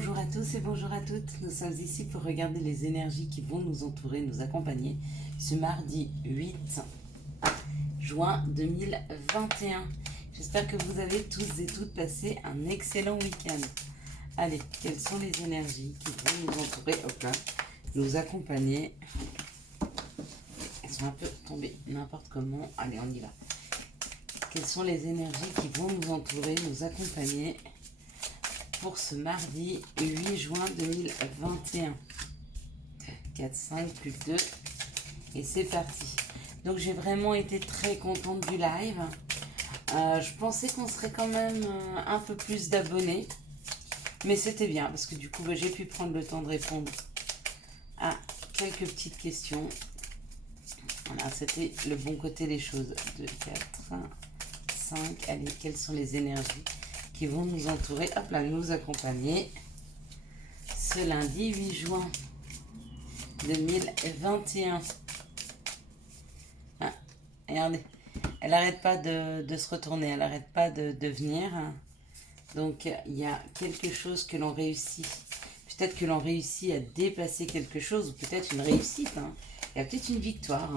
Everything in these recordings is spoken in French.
Bonjour à tous et bonjour à toutes. Nous sommes ici pour regarder les énergies qui vont nous entourer, nous accompagner ce mardi 8 juin 2021. J'espère que vous avez tous et toutes passé un excellent week-end. Allez, quelles sont les énergies qui vont nous entourer, hop là, nous accompagner. Elles sont un peu tombées n'importe comment. Allez, on y va. Quelles sont les énergies qui vont nous entourer, nous accompagner pour ce mardi 8 juin 2021. 4, 5, plus 2. Et c'est parti. Donc j'ai vraiment été très contente du live. Je pensais qu'on serait quand même un peu plus d'abonnés. Mais c'était bien parce que du coup j'ai pu prendre le temps de répondre à quelques petites questions. Voilà, c'était le bon côté des choses. 2, 4, 5. Allez, quelles sont les énergies qui vont nous entourer, hop là, nous accompagner ce lundi 8 juin 2021. Ah, regardez, elle n'arrête pas de se retourner, elle n'arrête pas de venir. Donc il y a quelque chose que l'on réussit. Peut-être que l'on réussit à dépasser quelque chose, ou peut-être une réussite. Il y a peut-être une victoire.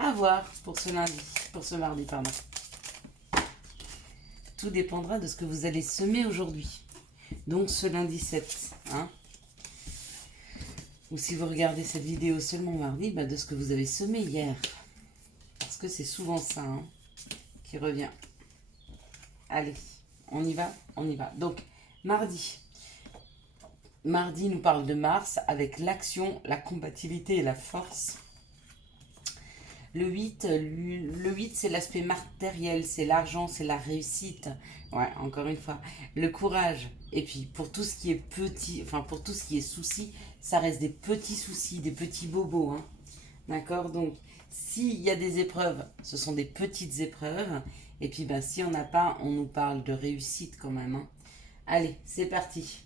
À voir pour ce lundi, pour ce mardi, pardon. Tout dépendra de ce que vous allez semer aujourd'hui. Donc ce lundi 7. Ou si vous regardez cette vidéo seulement mardi, de ce que vous avez semé hier. Parce que c'est souvent ça qui revient. Allez, on y va, on y va. Donc mardi. Mardi nous parle de Mars avec l'action, la combativité et la force. Le 8, c'est l'aspect matériel, c'est l'argent, c'est la réussite. Ouais, encore une fois, le courage. Et puis, pour tout ce qui est petit, pour tout ce qui est souci, ça reste des petits soucis, des petits bobos. D'accord? Donc, s'il y a des épreuves, ce sont des petites épreuves. Et puis, si on n'a pas, on nous parle de réussite quand même. Allez, c'est parti.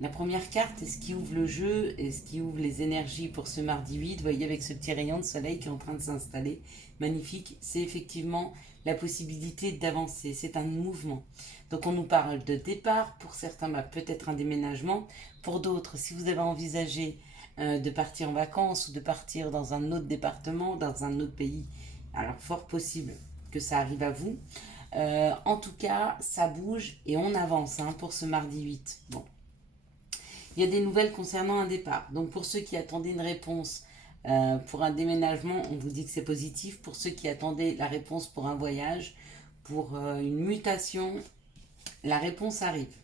La première carte est ce qui ouvre le jeu et ce qui ouvre les énergies pour ce mardi 8. Vous voyez avec ce petit rayon de soleil qui est en train de s'installer. Magnifique. C'est effectivement la possibilité d'avancer. C'est un mouvement. Donc on nous parle de départ. Pour certains, peut-être un déménagement. Pour d'autres, si vous avez envisagé de partir en vacances ou de partir dans un autre département, dans un autre pays, alors fort possible que ça arrive à vous. En tout cas, ça bouge et on avance pour ce mardi 8. Bon. Il y a des nouvelles concernant un départ. Donc pour ceux qui attendaient une réponse pour un déménagement, on vous dit que c'est positif. Pour ceux qui attendaient la réponse pour un voyage, pour une mutation, la réponse arrive.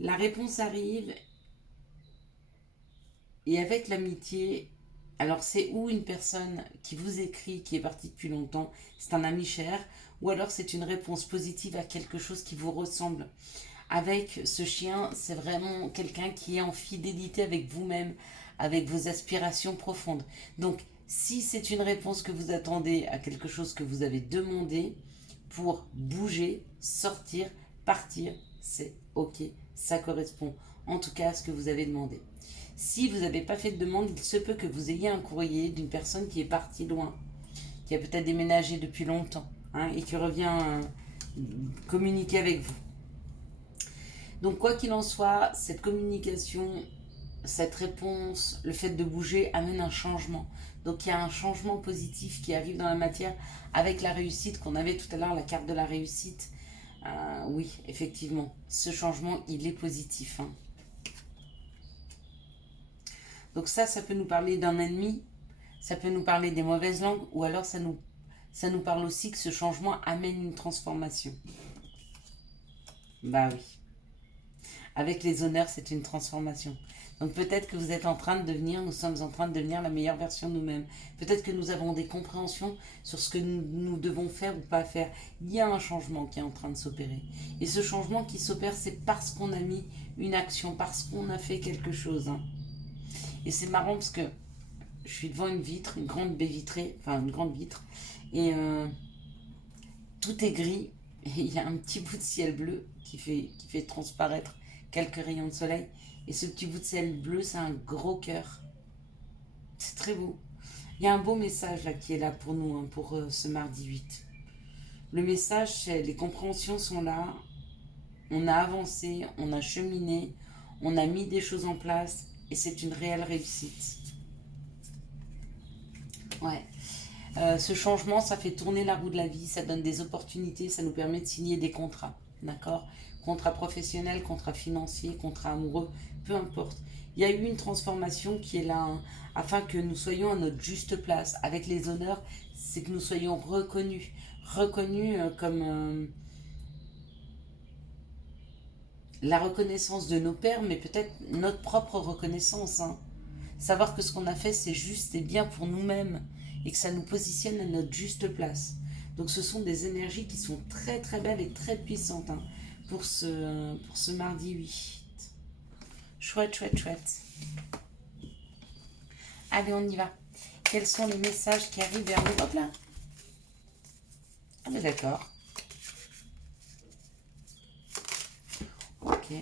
La réponse arrive et avec l'amitié, alors c'est ou une personne qui vous écrit, qui est partie depuis longtemps, c'est un ami cher, ou alors c'est une réponse positive à quelque chose qui vous ressemble. Avec ce chien, c'est vraiment quelqu'un qui est en fidélité avec vous-même, avec vos aspirations profondes. Donc, si c'est une réponse que vous attendez à quelque chose que vous avez demandé pour bouger, sortir, partir, c'est ok, ça correspond en tout cas à ce que vous avez demandé. Si vous n'avez pas fait de demande, il se peut que vous ayez un courrier d'une personne qui est partie loin, qui a peut-être déménagé depuis longtemps et qui revient communiquer avec vous. Donc quoi qu'il en soit, cette communication, cette réponse, le fait de bouger amène un changement. Donc il y a un changement positif qui arrive dans la matière avec la réussite qu'on avait tout à l'heure, la carte de la réussite. Oui, effectivement, ce changement, il est positif. Donc ça peut nous parler d'un ennemi, ça peut nous parler des mauvaises langues, ou alors ça nous parle aussi que ce changement amène une transformation. Bah oui. Avec les honneurs, c'est une transformation. Donc peut-être que vous êtes en train de devenir, nous sommes en train de devenir la meilleure version de nous-mêmes. Peut-être que nous avons des compréhensions sur ce que nous devons faire ou pas faire. Il y a un changement qui est en train de s'opérer. Et ce changement qui s'opère, c'est parce qu'on a mis une action, parce qu'on a fait quelque chose. Et c'est marrant parce que je suis devant une vitre, une grande baie vitrée, une grande vitre, et tout est gris, et il y a un petit bout de ciel bleu qui fait transparaître quelques rayons de soleil. Et ce petit bout de ciel bleu, c'est un gros cœur. C'est très beau. Il y a un beau message là qui est là pour nous, hein, pour ce mardi 8. Le message, c'est les compréhensions sont là. On a avancé, on a cheminé, on a mis des choses en place et c'est une réelle réussite. Ouais. Ce changement, ça fait tourner la roue de la vie, ça donne des opportunités, ça nous permet de signer des contrats, d'accord? Contrat professionnel, contrat financier, contrat amoureux, peu importe. Il y a eu une transformation qui est là, hein, afin que nous soyons à notre juste place. Avec les honneurs, c'est que nous soyons reconnus. Reconnus comme la reconnaissance de nos pères, mais peut-être notre propre reconnaissance, hein. Savoir que ce qu'on a fait, c'est juste et bien pour nous-mêmes et que ça nous positionne à notre juste place. Donc ce sont des énergies qui sont très très belles et très puissantes, hein, pour ce mardi 8. Chouette, chouette, chouette. Allez, on y va. Quels sont les messages qui arrivent vers nous? Hop là. Ah mais d'accord. Ok.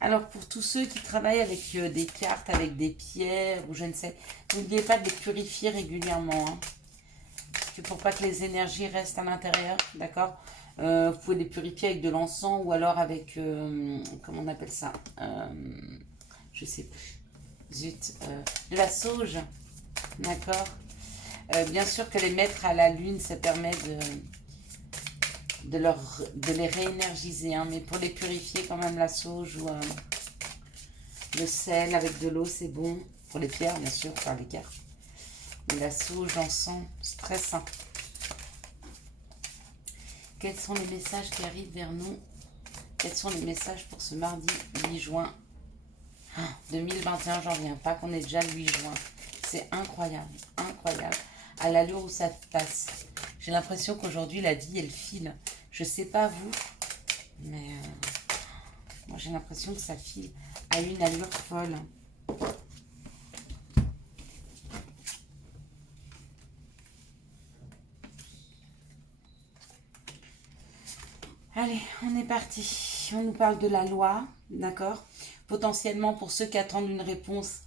Alors, pour tous ceux qui travaillent avec des cartes, avec des pierres ou je ne sais, n'oubliez pas de les purifier régulièrement, hein, pour pas que les énergies restent à l'intérieur, d'accord? Vous pouvez les purifier avec de l'encens ou alors avec, comment on appelle ça? Je sais plus. Zut. De la sauge, d'accord? Bien sûr que les mettre à la lune, ça permet de les réénergiser, hein, mais pour les purifier, quand même, la sauge ou le sel avec de l'eau, c'est bon. Pour les pierres, bien sûr, par les cartes. Et la sauge, l'encens, c'est très sain. Quels sont les messages qui arrivent vers nous? Quels sont les messages pour ce mardi 8 juin 2021? J'en reviens pas qu'on est déjà le 8 juin. C'est incroyable, incroyable. À l'allure où ça passe. J'ai l'impression qu'aujourd'hui, la vie, elle file. Je sais pas vous, mais moi, j'ai l'impression que ça file à une allure folle. Allez, on est parti. On nous parle de la loi, d'accord? Potentiellement, pour ceux qui attendent une réponse,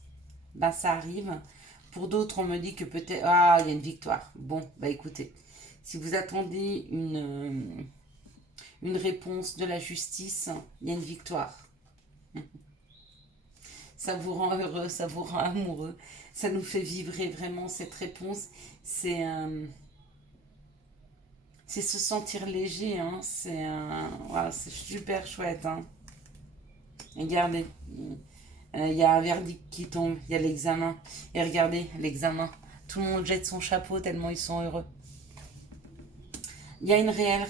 ben ça arrive. Pour d'autres, on me dit que peut-être... Ah, il y a une victoire. Bon, bah écoutez, si vous attendez une réponse de la justice, il y a une victoire. Ça vous rend heureux, ça vous rend amoureux. Ça nous fait vibrer vraiment cette réponse. C'est se sentir léger, hein. Voilà, c'est super chouette, hein. Regardez, il y a un verdict qui tombe, il y a l'examen. Et regardez, l'examen. Tout le monde jette son chapeau tellement ils sont heureux. Il y a une réelle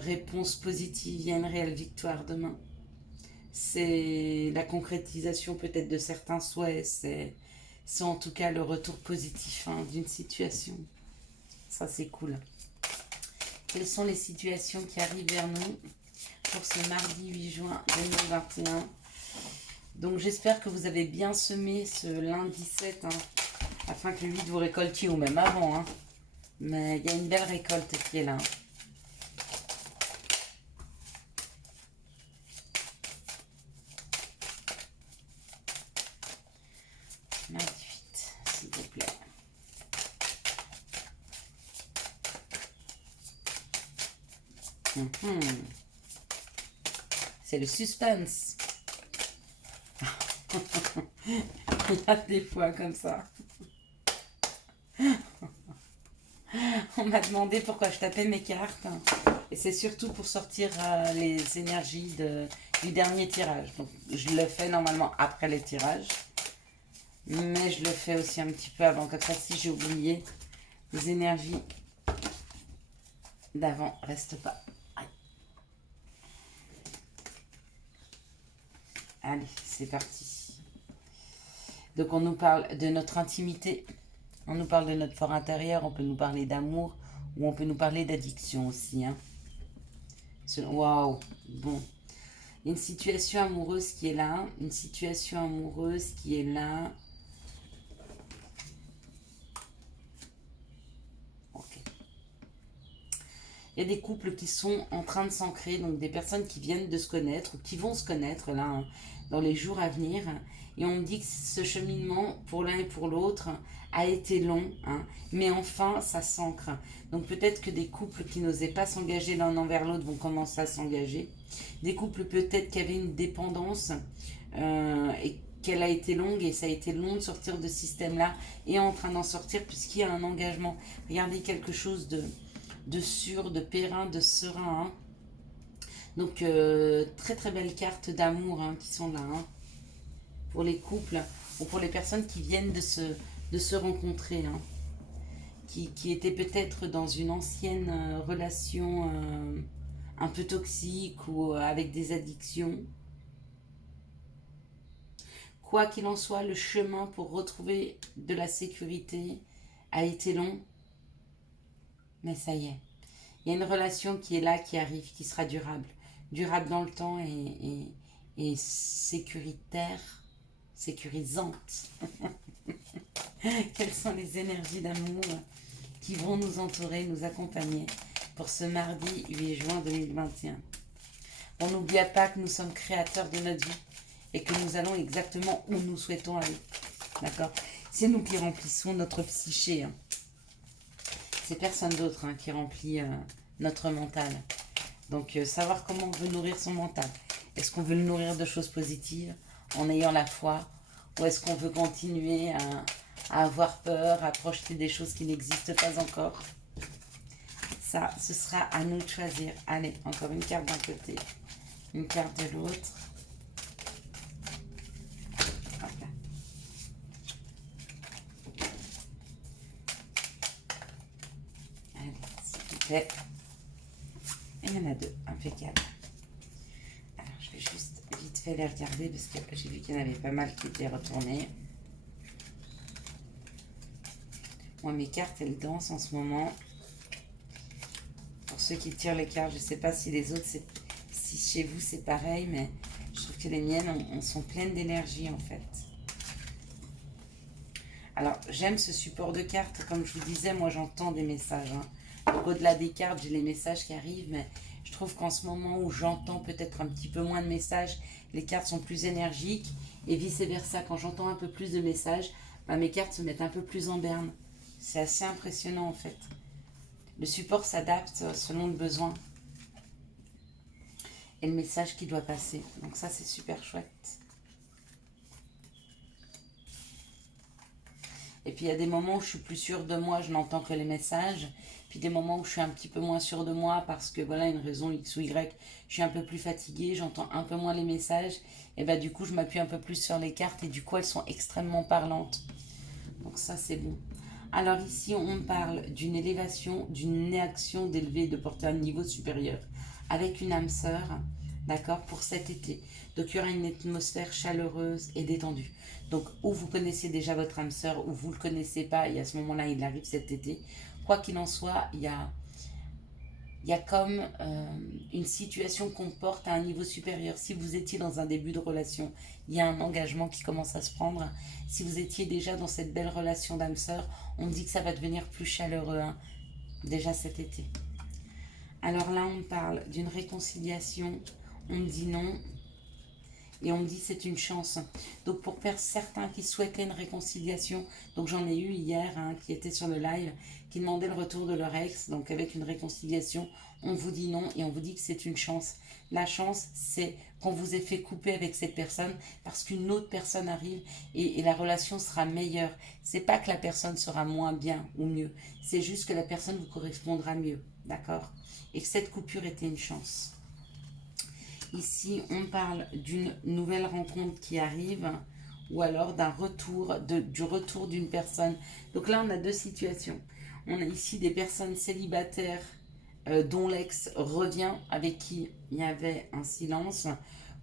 réponse positive. Il y a une réelle victoire demain. C'est la concrétisation peut-être de certains souhaits. C'est en tout cas le retour positif, hein, d'une situation. Ça, c'est cool. Quelles sont les situations qui arrivent vers nous pour ce mardi 8 juin 2021? Donc j'espère que vous avez bien semé ce lundi 7, hein, afin que le 8 vous récoltiez, ou même avant, hein. Mais il y a une belle récolte qui est là. Mardi 8, s'il vous plaît. C'est le suspense. Il y a des fois comme ça. On m'a demandé pourquoi je tapais mes cartes. Et c'est surtout pour sortir les énergies du dernier tirage. Donc, je le fais normalement après les tirages. Mais je le fais aussi un petit peu avant. Comme ça, si j'ai oublié, les énergies d'avant restent pas. Allez, c'est parti. Donc, on nous parle de notre intimité. On nous parle de notre fort intérieur. On peut nous parler d'amour. Ou on peut nous parler d'addiction aussi, hein. Waouh. Bon. Une situation amoureuse qui est là. Une situation amoureuse qui est là. Ok. Il y a des couples qui sont en train de s'ancrer, donc des personnes qui viennent de se connaître ou qui vont se connaître là, hein, dans les jours à venir. Et on me dit que ce cheminement, pour l'un et pour l'autre, a été long, hein, mais enfin, ça s'ancre. Donc peut-être que des couples qui n'osaient pas s'engager l'un envers l'autre vont commencer à s'engager. Des couples peut-être qui avaient une dépendance et qu'elle a été longue, et ça a été long de sortir de ce système-là, et en train d'en sortir puisqu'il y a un engagement. Regardez, quelque chose de sûr, de périn, de serein. Hein. Donc très très belles cartes d'amour, hein, qui sont là, hein, pour les couples ou pour les personnes qui viennent de se rencontrer, hein, qui étaient peut-être dans une ancienne relation un peu toxique ou avec des addictions. Quoi qu'il en soit, le chemin pour retrouver de la sécurité a été long, mais ça y est. Il y a une relation qui est là, qui arrive, qui sera durable. Durable dans le temps et sécuritaire, sécurisante. Quelles sont les énergies d'amour qui vont nous entourer, nous accompagner pour ce mardi 8 juin 2021. On n'oublie pas que nous sommes créateurs de notre vie et que nous allons exactement où nous souhaitons aller. D'accord? C'est nous qui remplissons notre psyché. Hein. C'est personne d'autre, hein, qui remplit notre mental. Donc, savoir comment on veut nourrir son mental. Est-ce qu'on veut le nourrir de choses positives en ayant la foi, ou est-ce qu'on veut continuer à avoir peur, à projeter des choses qui n'existent pas encore? Ça, ce sera à nous de choisir. Allez, encore une carte d'un côté, une carte de l'autre. Voilà. Allez, s'il vous plaît. Et il y en a deux, impeccable. Alors, je vais juste vite fait les regarder parce que j'ai vu qu'il y en avait pas mal qui étaient retournés. Moi, mes cartes, elles dansent en ce moment. Pour ceux qui tirent les cartes, je ne sais pas si les autres, si chez vous c'est pareil, mais je trouve que les miennes sont pleines d'énergie en fait. Alors, j'aime ce support de cartes. Comme je vous disais, moi j'entends des messages. Hein. Donc, au-delà des cartes, j'ai les messages qui arrivent, mais je trouve qu'en ce moment où j'entends peut-être un petit peu moins de messages, les cartes sont plus énergiques, et vice-versa, quand j'entends un peu plus de messages, bah, mes cartes se mettent un peu plus en berne. C'est assez impressionnant en fait. Le support s'adapte selon le besoin et le message qui doit passer. Donc ça, c'est super chouette. Et puis il y a des moments où je suis plus sûre de moi, je n'entends que les messages. Puis des moments où je suis un petit peu moins sûre de moi parce que voilà, une raison X ou Y, je suis un peu plus fatiguée, j'entends un peu moins les messages. Et bah du coup, je m'appuie un peu plus sur les cartes et du coup, elles sont extrêmement parlantes. Donc ça, c'est bon. Alors ici, on parle d'une élévation, d'une action d'élever, de porter un niveau supérieur avec une âme sœur, d'accord, pour cet été. Donc il y aura une atmosphère chaleureuse et détendue. Donc ou vous connaissez déjà votre âme sœur ou vous ne le connaissez pas et à ce moment-là, il arrive cet été. Quoi qu'il en soit, il y a comme une situation qu'on porte à un niveau supérieur. Si vous étiez dans un début de relation, il y a un engagement qui commence à se prendre. Si vous étiez déjà dans cette belle relation d'âme sœur, on me dit que ça va devenir plus chaleureux, hein, déjà cet été. Alors là, on parle d'une réconciliation, on me dit non, et on me dit c'est une chance. Donc pour certains qui souhaitaient une réconciliation, donc j'en ai eu hier, hein, qui était sur le live, qui demandaient le retour de leur ex, donc avec une réconciliation, on vous dit non et on vous dit que c'est une chance. La chance, c'est qu'on vous ait fait couper avec cette personne parce qu'une autre personne arrive et la relation sera meilleure. C'est pas que la personne sera moins bien ou mieux, c'est juste que la personne vous correspondra mieux, d'accord? Et que cette coupure était une chance. Ici, on parle d'une nouvelle rencontre qui arrive ou alors d'un retour, du retour d'une personne. Donc là, on a deux situations. On a ici des personnes célibataires dont l'ex revient, avec qui il y avait un silence.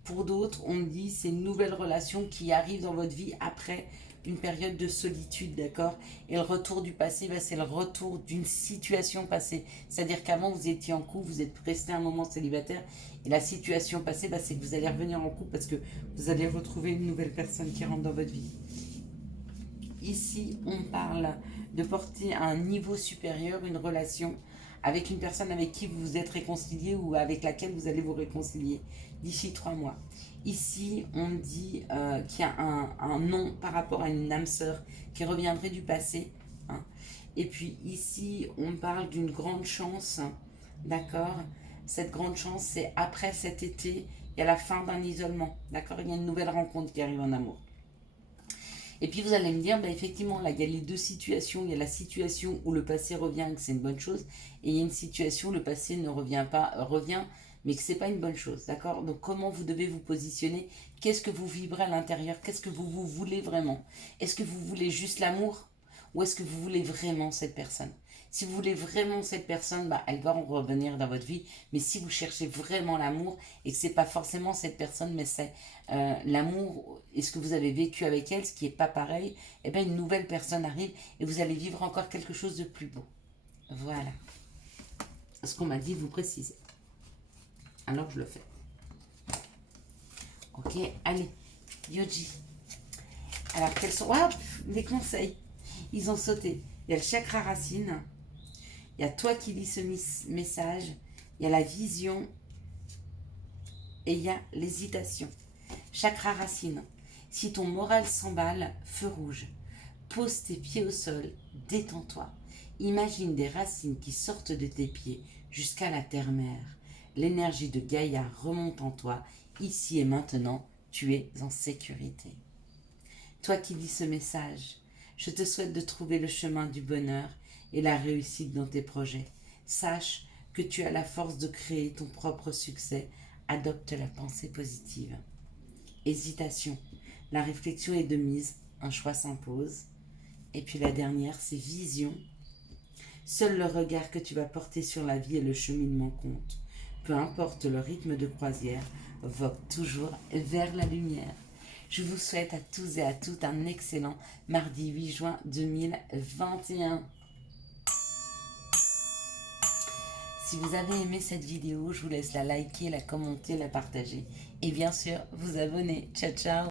Pour d'autres, on dit c'est une nouvelle relation qui arrive dans votre vie après une période de solitude, d'accord? Et le retour du passé, bah, c'est le retour d'une situation passée. C'est-à-dire qu'avant, vous étiez en couple, vous êtes resté un moment célibataire, et la situation passée, bah, c'est que vous allez revenir en couple parce que vous allez retrouver une nouvelle personne qui rentre dans votre vie. Ici, on parle de porter à un niveau supérieur une relation avec une personne avec qui vous vous êtes réconcilié ou avec laquelle vous allez vous réconcilier d'ici 3 mois. Ici, on dit qu'il y a un non par rapport à une âme sœur qui reviendrait du passé. Hein. Et puis ici, on parle d'une grande chance, d'accord? Cette grande chance, c'est après cet été, il y a la fin d'un isolement, d'accord? Il y a une nouvelle rencontre qui arrive en amour. Et puis vous allez me dire, bah effectivement, là, il y a les deux situations. Il y a la situation où le passé revient et que c'est une bonne chose. Et il y a une situation où le passé ne revient pas, revient, mais que c'est pas une bonne chose. D'accord? Donc comment vous devez vous positionner? Qu'est-ce que vous vibrez à l'intérieur? Qu'est-ce que vous voulez vraiment? Est-ce que vous voulez juste l'amour? Ou est-ce que vous voulez vraiment cette personne? Si vous voulez vraiment cette personne, bah, elle va revenir dans votre vie. Mais si vous cherchez vraiment l'amour et que c'est pas forcément cette personne, mais c'est l'amour et ce que vous avez vécu avec elle, ce qui n'est pas pareil, eh bien une nouvelle personne arrive et vous allez vivre encore quelque chose de plus beau. Voilà. Ce qu'on m'a dit de vous préciser. Alors je le fais. Ok, allez, Yoji. Alors quels sont les conseils? Ils ont sauté. Il y a le chakra racine. Il y a toi qui lis ce message. Il y a la vision. Et il y a l'hésitation. Chakra racine. Si ton moral s'emballe, feu rouge. Pose tes pieds au sol, détends-toi. Imagine des racines qui sortent de tes pieds jusqu'à la terre-mère. L'énergie de Gaïa remonte en toi. Ici et maintenant, tu es en sécurité. Toi qui lis ce message, je te souhaite de trouver le chemin du bonheur et la réussite dans tes projets. Sache que tu as la force de créer ton propre succès. Adopte la pensée positive. Hésitation. La réflexion est de mise, un choix s'impose. Et puis la dernière, c'est vision. Seul le regard que tu vas porter sur la vie et le cheminement compte. Peu importe le rythme de croisière, vogue toujours vers la lumière. Je vous souhaite à tous et à toutes un excellent mardi 8 juin 2021. Si vous avez aimé cette vidéo, je vous laisse la liker, la commenter, la partager et bien sûr vous abonner. Ciao ciao.